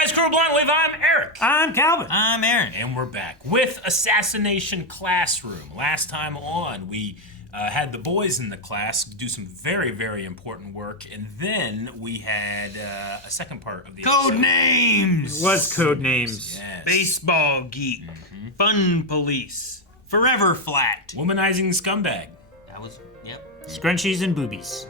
guys, Crew Blind Wave. I'm Eric. I'm Calvin. I'm Aaron. And we're back with Assassination Classroom. Last time on, we had the boys in the class do some very, very important work, and then we had a second part of the Code episode. names. It was code names. Yes. Baseball geek. Fun police. Forever flat. Womanizing scumbag. That was, yep. Scrunchies and boobies.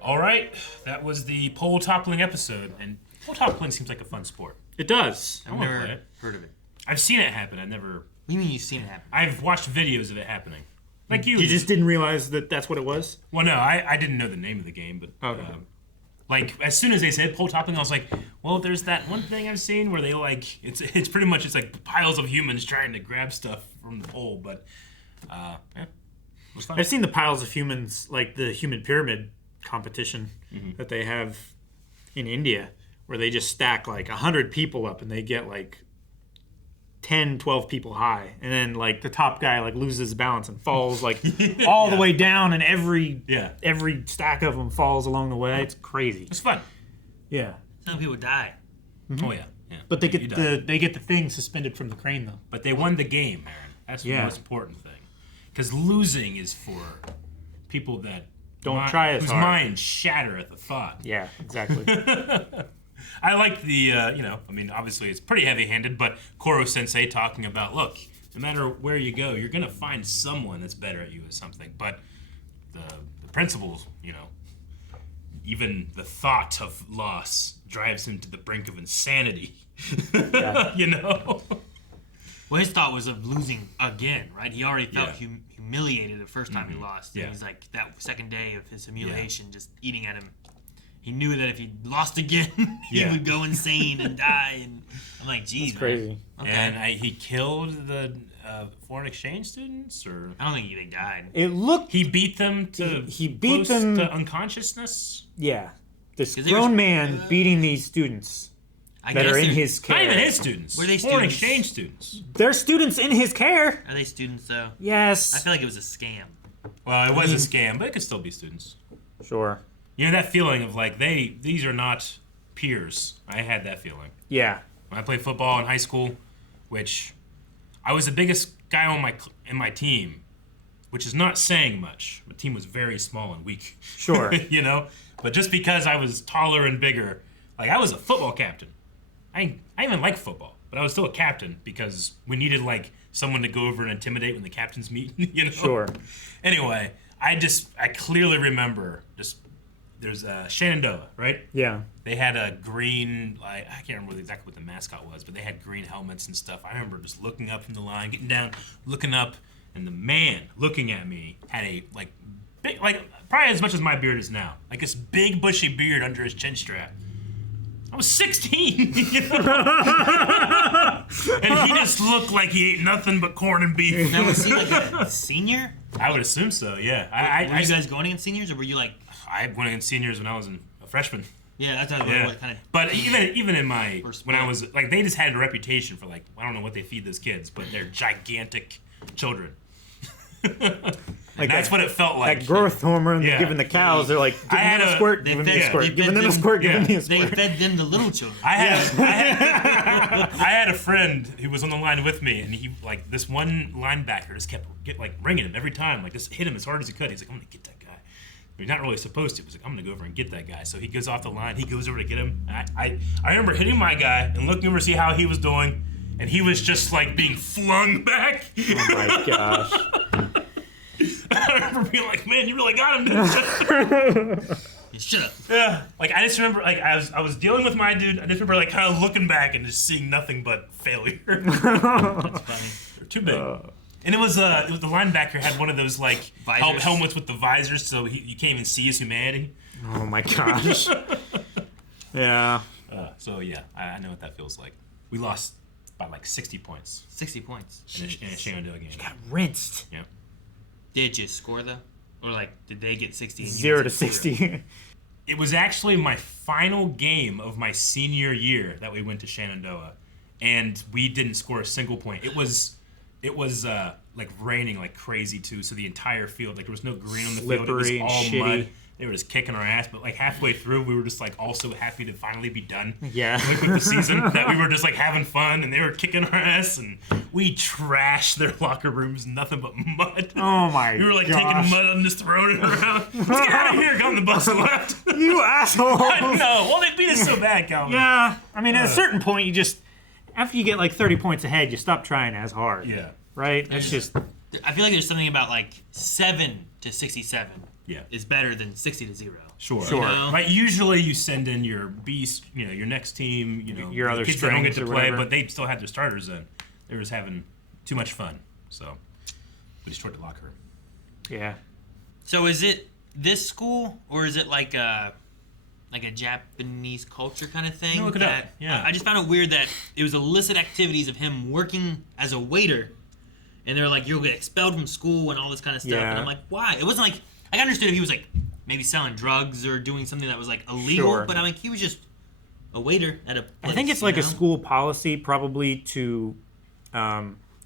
All right, that was the pole toppling episode, and pole toppling seems like a fun sport. It does. I I've wanna never play it. heard of it. I've seen it happen. What What do you mean you've seen it happen? I've watched videos of it happening. Like you. You just didn't realize that that's what it was? Well, no, I didn't know the name of the game, but Okay. like as soon as they said pole toppling, I was like, well, there's that one thing I've seen where they like it's pretty much just like piles of humans trying to grab stuff from the pole, but yeah, it was fun. I've seen the piles of humans, like the human pyramid competition that they have in India, where they just stack like 100 people up and they get like 10, 12 people high. And then like the top guy like loses balance and falls like all the way down, and every stack of them falls along the way. It's crazy. It's fun. Yeah. Some people die. Oh yeah. But they You get die. the thing suspended from the crane though. But they won the game, Aaron. That's the Yeah. most important thing. Because losing is for people that Don't try as whose hard. minds shatter at the thought. Yeah, exactly. I like the, I mean, obviously it's pretty heavy-handed, but Koro Sensei talking about, look, no matter where you go, you're going to find someone that's better at you at something. But the principles, even the thought of loss drives him to the brink of insanity. Yeah. Well, his thought was of losing again, right? He already felt Yeah. humiliated the first time he lost. Yeah. And he's like, that second day of his humiliation just eating at him. He knew that if he lost again, he Yeah. would go insane and die. And I'm like, geez, It's crazy. man. Okay. And he killed the foreign exchange students, or I don't think they died. It looked he beat them to He beat close them- to unconsciousness. Yeah. This 'Cause they grown was- man beating these students I that guess are in they're- his care. Not even his students. Were they foreign students? exchange students? They're students in his care. Are they students, though? Yes. I feel like it was a scam. Well, it was a scam, but it could still be students. Sure. You know that feeling of like these are not peers. I had that feeling Yeah. when I played football in high school, which I was the biggest guy on my team, which is not saying much. My team was very small and weak. Sure. But just because I was taller and bigger, like I was a football captain. I even like football, but I was still a captain because we needed like someone to go over and intimidate when the captains meet. Sure. Anyway, I clearly remember there's Shenandoah, right? Yeah. They had a green, I can't remember exactly what the mascot was, but they had green helmets and stuff. I remember just looking up from the line, getting down, looking up, and the man looking at me had a big, probably as much as my beard is now, like this big bushy beard under his chin strap. I was 16, and he just looked like he ate nothing but corn and beef. Now, was he like a senior? I would assume so, yeah. Were you guys going against seniors, or were you like... I went against seniors when I was a freshman. Yeah, that's how Yeah, kind of... but even in my First when I split. was like, they just had a reputation for like, I don't know what they feed those kids, but they're gigantic children. That's what it felt like. That growth hormone they're Yeah. giving the cows, they're like, I giving had them a a- squirt, they giving them fed- a squirt, they giving fed them a them- squirt, giving yeah. them a They squirt. fed them the little children. I had a friend who was on the line with me, and he like this one linebacker just kept ringing him every time, like just hit him as hard as he could. He's like, I'm gonna get that guy. He's not really supposed to. He's like, I'm gonna go over and get that guy. So he goes off the line. He goes over to get him. And I remember hitting my guy and looking over to see how he was doing, and he was just like being flung back. Oh my gosh. I remember being like, man, you really got him, didn't you? Yeah, shut up. Yeah, like I just remember, like I was dealing with my dude. I just remember like kind of looking back and just seeing nothing but failure. That's funny. They're too big. And it was the linebacker had one of those like Visors. helmets with the visors, so you can't even see his humanity. Oh my gosh. Yeah. So yeah, I know what that feels like. We lost by like 60 points 60 points. in a Shenandoah game. Got rinsed. Yeah. Did you score, though? Or, like, did they get 60? And you 0 to guys get 60. It was actually my final game of my senior year that we went to Shenandoah, and we didn't score a single point. It was like raining like crazy too, so the entire field, like there was no green on the field. It was Slippery and all shitty. mud. they were just kicking our ass. But like halfway through, we were just like all so happy to finally be done. Yeah. Like with the season, that we were just like having fun, and they were kicking our ass, and we trashed their locker rooms, nothing but mud. Oh my! We were like gosh. taking mud and just throwing it around. Let's get out of here! Got on the bus and left. You asshole! I know. Well, they beat us so bad, Calvin. Yeah, I mean, at a certain point, you just after you get like 30 points ahead, you stop trying as hard. Yeah. Right? It's just I feel like there's something about like 7 to 67 Yeah. is better than 60 to 0. Sure. Sure. know? Right. Usually, you send in your beast, your next team, Your the other kids that don't get to strings or play, whatever. but they still had their starters in. They were just having too much fun, so we destroyed the locker room. yeah. So is it this school or is it like a Japanese culture kind of thing? No, look it up. Yeah. I just found it weird that it was illicit activities of him working as a waiter, and they're like, you'll get expelled from school and all this kind of stuff. Yeah. And I'm like, why? It wasn't like I understood if he was like maybe selling drugs or doing something that was like illegal, Sure. but I'm like he was just a waiter at a place, I think it's like a school policy, probably to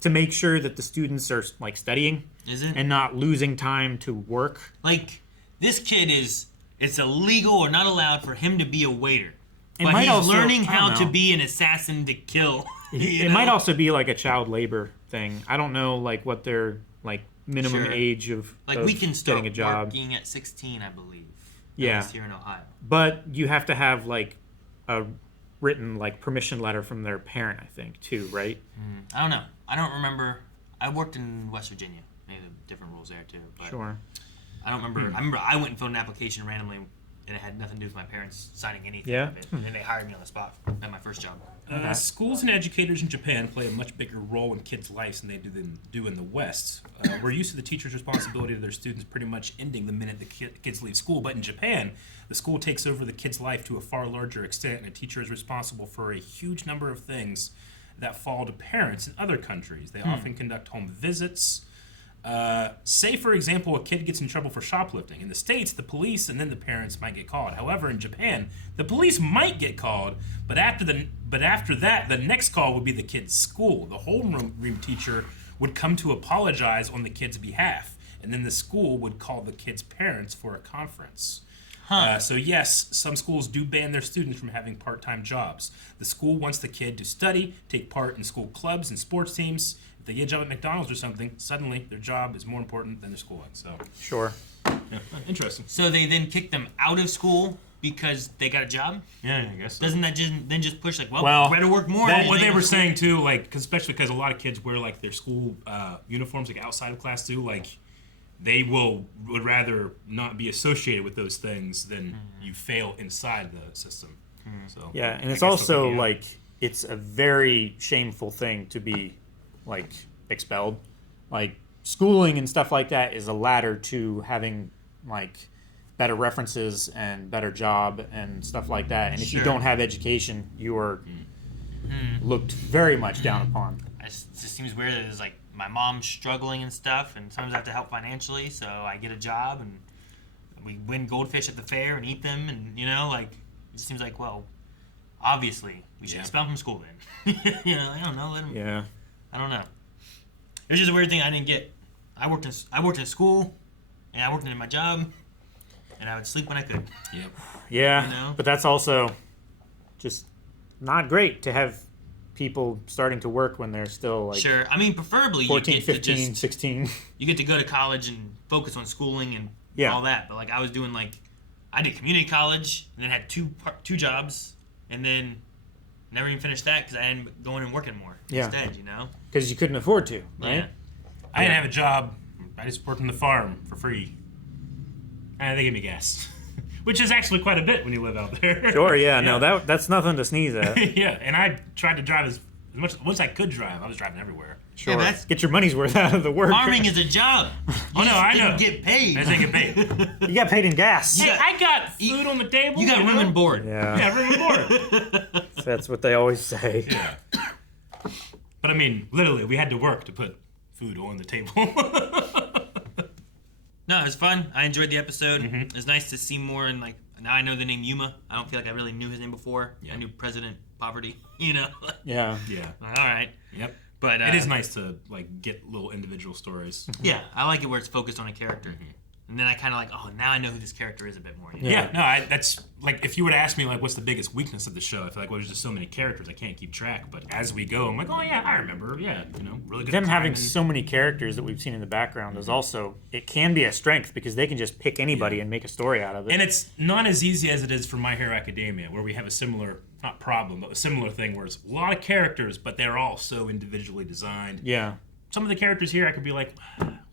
make sure that the students are like studying Is it? and not losing time to work. Like this kid it's illegal or not allowed for him to be a waiter. It But might he's also- learning I how don't to know. be an assassin to kill. It might also be like a child labor thing. I don't know like what their like minimum Sure. age of like of we can start getting a job. working at 16, I believe. Yeah. At least here in Ohio. But you have to have like a written like permission letter from their parent, I think, too, right? I don't know. I don't remember. I worked in West Virginia. Maybe different rules there too. But Sure. I don't remember. I remember I went and filled an application randomly, and it had nothing to do with my parents signing anything. Yeah? Of it, and they hired me on the spot at my first job. Schools and educators in Japan play a much bigger role in kids' lives than they do in the West. We're used to the teacher's responsibility to their students pretty much ending the minute the kids leave school. But in Japan, the school takes over the kid's life to a far larger extent, and a teacher is responsible for a huge number of things that fall to parents in other countries. They often conduct home visits. Say, for example, a kid gets in trouble for shoplifting. In the States, the police and then the parents might get called. However, in Japan, the police might get called, but after that, the next call would be the kid's school. The homeroom teacher would come to apologize on the kid's behalf, and then the school would call the kid's parents for a conference. So yes, some schools do ban their students from having part-time jobs. The school wants the kid to study, take part in school clubs and sports teams. If they get a job at McDonald's or something, suddenly their job is more important than their schooling. So, Sure. yeah, interesting. So they then kicked them out of school because they got a job? Yeah, I guess so. Doesn't that just push like, Well, better work more? Well, and what they go were to school? saying too, like, especially because a lot of kids wear like their school uniforms, like outside of class too, like they would rather not be associated with those things than you fail inside the system. So Yeah, and I it's guess also yeah. like it's a very shameful thing to be like expelled. Like schooling and stuff like that is a ladder to having like better references and better job and stuff like that. And if you Sure. don't have education, you are looked very much down upon. It just seems weird that it's like my mom's struggling and stuff, and sometimes I have to help financially, so I get a job and we win goldfish at the fair and eat them, and like it just seems like, well, obviously we should Yeah. expel them from school then. I don't know. Let 'em- Yeah. I don't know. It was just a weird thing I didn't get. I worked in school, and I worked in my job, and I would sleep when I could. Yep. Yeah, You know? but that's also just not great to have people starting to work when they're still like Sure. I mean, preferably 14, you get 15, to just 16. you get to go to college and focus on schooling and Yeah. all that. But like I was doing I did community college and then had two jobs and then never even finished that because I ended up going and working more Yeah. instead. Because you couldn't afford to, right? Yeah. I didn't have a job. I just worked on the farm for free. And they gave me gas, which is actually quite a bit when you live out there. Sure, yeah, no, that's nothing to sneeze at. Yeah, and I tried to drive as much once I could drive. I was driving everywhere. Sure, but that's- get your money's worth out of the work. Farming is a job. Oh no, I know. You get paid. I didn't get paid. You got paid in gas. Hey, I got food on the table. You got room and board. Yeah, Yeah, room and board. that's what they always say. Yeah. But I mean, literally, we had to work to put food on the table. No, it was fun. I enjoyed the episode. It was nice to see more and now I know the name Yuma. I don't feel like I really knew his name before. Yeah. I knew President Poverty. Yeah, Yeah. All right. Yep. But It is nice to get little individual stories. Yeah, I like it where it's focused on a character. And then I kind of like, oh, now I know who this character is a bit more. You know? Yeah, no, that's like if you would ask me like what's the biggest weakness of the show, I feel like well, there's just so many characters I can't keep track. But as we go, I'm like, oh yeah, I remember. Yeah, really good. Them having timing. so many characters that we've seen in the background is also, it can be a strength because they can just pick anybody and make a story out of it. And it's not as easy as it is for My Hero Academia, where we have a similar, not problem, but a similar thing where it's a lot of characters, but they're all so individually designed. Yeah. Some of the characters here, I could be like,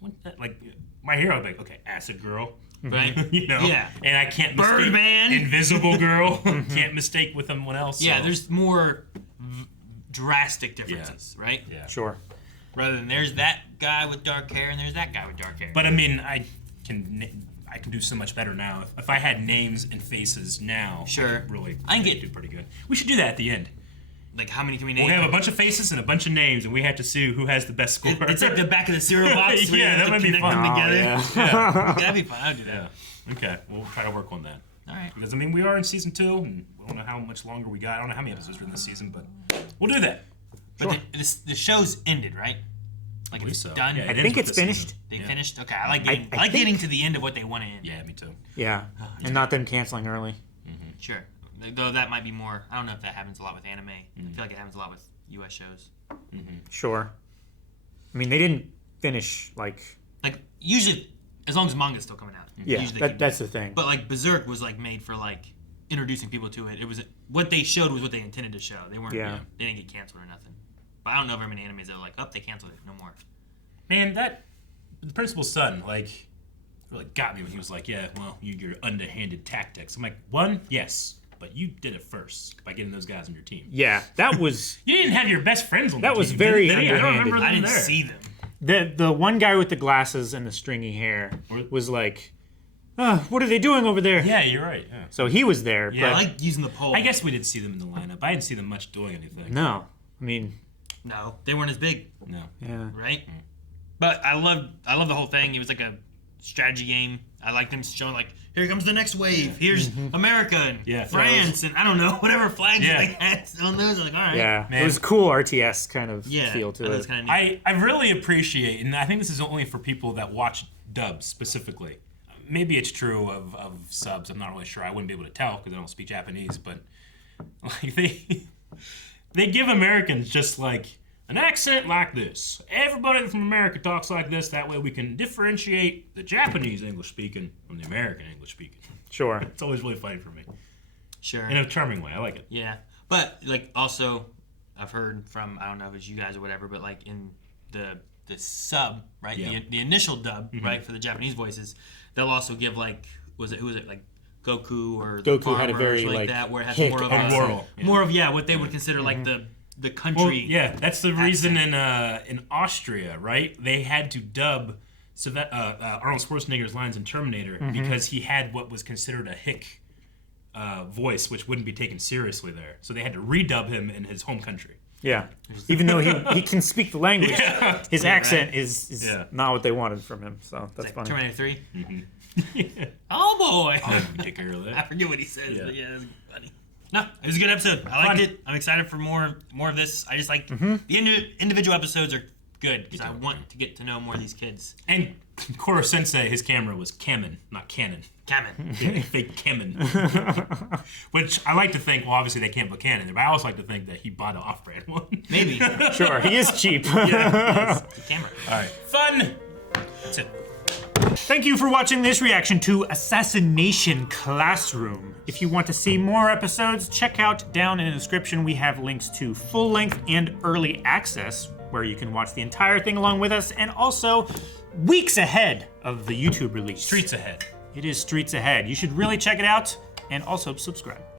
what that? Like, My Hero, I'd be like, okay, Acid Girl. Right? Yeah. And I can't mistake Birdman. Invisible Girl. Can't mistake with someone else. Yeah, so. there's more drastic differences, right? Yeah. Sure. Rather than there's that guy with dark hair and there's that guy with dark hair. But I mean, I can do so much better now. If I had names and faces now, Sure. I can do pretty good. We should do that at the end. Like, how many can we name? We have a bunch of faces and a bunch of names, and we have to see who has the best score. It's like the back of the cereal box. where you Yeah, have that to might be connect fun. them together. Yeah. That'd be fun. I'd do that. Yeah. Okay, we'll try to work on that. All right. Because I mean, we are in season 2, and we don't know how much longer we got. I don't know how many episodes are in this season, but we'll do that. But the show's ended, right? Like believe it's so. done. Yeah, I it think ends with it's this finished. season. They Yeah. finished. Okay, I like getting. I I like think- getting to the end of what they want to end. Yeah, me too. Yeah. And not them canceling early. Sure. Though that might be more. I don't know if that happens a lot with anime. I feel like it happens a lot with U.S. shows. Sure. I mean, they didn't finish, like Usually, as long as manga's still coming out. yeah, Usually they keep that's doing the thing. it. But like Berserk was like made for like introducing people to it. It was what they showed was what they intended to show. They weren't. Yeah. They didn't get canceled or nothing. But I don't know very many animes that are like, oh, they canceled it, no more. Man, the principal's son, like, really got me when he was like, yeah, well, your underhanded tactics. I'm like, one, yes, but you did it first by getting those guys on your team. Yeah, that was You didn't have your best friends on That the was team. very did you? I don't remember underhanded. them I didn't there. see them. the one guy with the glasses and the stringy hair was like, what are they doing over there? Yeah, you're right. Yeah. So he was there, Yeah. I but like using the pole. I guess we did see them in the lineup. I didn't see them much doing anything. no. I mean, No, they weren't as big, No. yeah. right? But I love the whole thing. It was like a strategy game. I like them showing like, here comes the next wave. Here's America and Yeah. France and I don't know whatever flags Yeah. they had on those. I'm like, all right. Yeah, Man. it was cool RTS kind of Yeah. feel to I thought it was it. kind of neat. I really appreciate, and I think this is only for people that watch dubs specifically. Maybe it's true of subs. I'm not really sure. I wouldn't be able to tell because I don't speak Japanese. But like they give Americans just like an accent like this. Everybody from America talks like this. That way we can differentiate the Japanese English speaking from the American English speaking. Sure. It's always really funny for me Sure. in a charming way. I like it. Yeah, but like also, I've heard from I don't know if it's you guys or whatever, but like in the sub, right? Yeah. The initial dub, right, for the Japanese voices, they'll also give like who was it like Goku or the Goku had a farmer or very, something like, that where it has hick more of accent. Moral, yeah. more of what they would consider like the country. Well, yeah, that's the reason in Austria, right? They had to dub Arnold Schwarzenegger's lines in Terminator because he had what was considered a hick voice, which wouldn't be taken seriously there. So they had to redub him in his home country. Yeah. Even though he can speak the language, Yeah. his accent is Yeah. not what they wanted from him. So that's like funny. Terminator 3. Yeah. Oh boy! Take care of I that. forget what he says, Yeah. but yeah, that's funny. No, it was a good episode. I liked Fun. it. I'm excited for more of this. I just like the individual episodes are good because I want to get to know more of these kids. And Koro Sensei, his camera was Kamen, not Canon. Kamen. Yeah, fake Kamen. Which I like to think, well, obviously they can't put Canon there, but I also like to think that he bought an off-brand one. Maybe. Sure, he is cheap. The camera. All right. Fun! That's it. Thank you for watching this reaction to Assassination Classroom. If you want to see more episodes, check out down in the description. We have links to full length and early access, where you can watch the entire thing along with us, and also weeks ahead of the YouTube release. Streets ahead. It is streets ahead. You should really check it out and also subscribe.